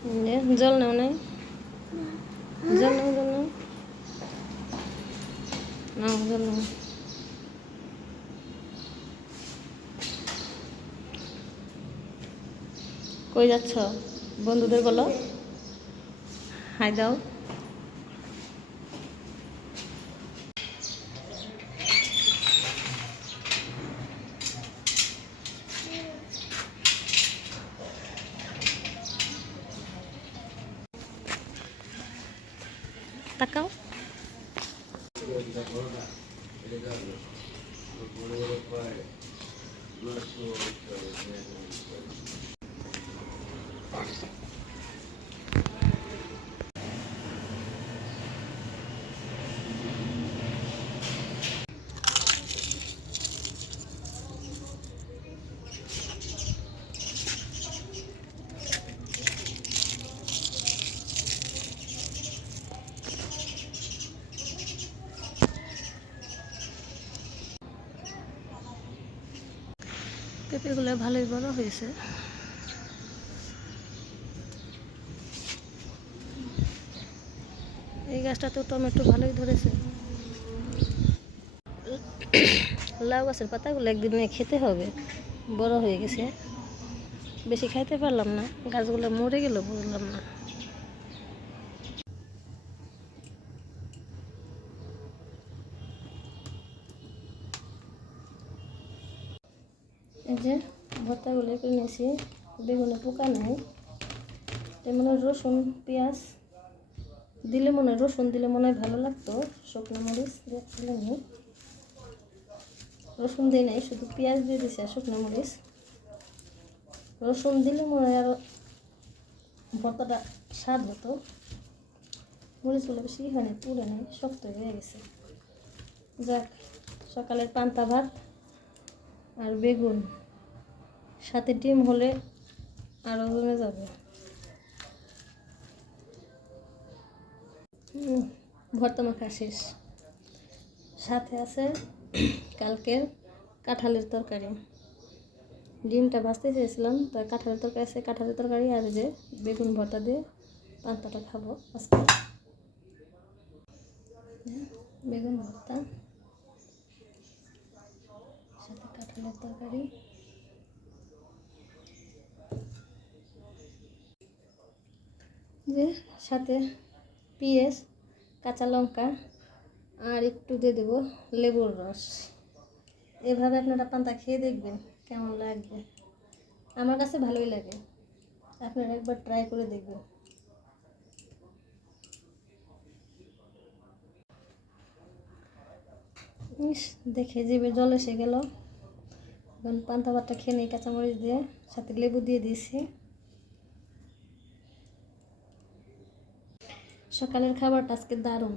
জল নাও নাই, জল নাও, জল নাও, নাও জল নাও। কই যাচ্ছ? বন্ধুদের বলো হাই দাও। তাকাও। পেঁপেগুলো ভালোই বড় হয়েছে। এই গাছটাতেও টমেটো ভালোই ধরেছে। লাউ গাছের পাতাগুলো একদিন খেতে হবে, বড় হয়ে গেছে, বেশি খাইতে পারলাম না, গাছগুলো মরে গেল, বুঝলাম না। এই যে ভর্তাগুলো করে নিয়েছি, বেগুনে পোকা নাই, মনে হয় রসুন পেঁয়াজ দিলে, মনে হয় রসুন দিলে মনে হয় ভালো লাগতো, শুকনো মরিচ দিয়ে নিই, রসুন দিই নাই, শুধু পেঁয়াজ দিয়ে দিছি আর শুকনো মরিচ। রসুন দিলে মনে হয় আরও ভর্তাটা স্বাদ হতো। মরিচগুলো বেশি হয়নি, পুড়ে নেই, শক্ত হয়ে গেছে। যাক, সকালের পান্তা ভাত আর বেগুন সাথে ডিম হলে আরও জমে যাবে। ভর্তা মাখা শেষ, সাথে আছে কালকের কাঁঠালের তরকারি। ডিমটা ভাজতে চেয়েছিলাম, তাই কাঁঠালের তরকারি আছে, কাঁঠালের তরকারি আর যে বেগুন ভর্তা দিয়ে পান্তাটা খাবো আজকে। বেগুন ভর্তা সাথে কাঁঠালের তরকারি, যে সাথে পেঁয়াজ কাঁচা লঙ্কা আর একটু দিয়ে দেবো লেবুর রস। এভাবে আপনারা পান্তা খেয়ে দেখবেন কেমন লাগবে। আমার কাছে ভালোই লাগে, আপনারা একবার ট্রাই করে দেখবেন। দেখে জিভে জল এসে গেল। এখন পান্তা ভাতটা খেয়ে নিই কাঁচামরিচ দিয়ে, সাথে লেবু দিয়ে দিয়েছি। সকালের খাবারটা আজকে দারুণ।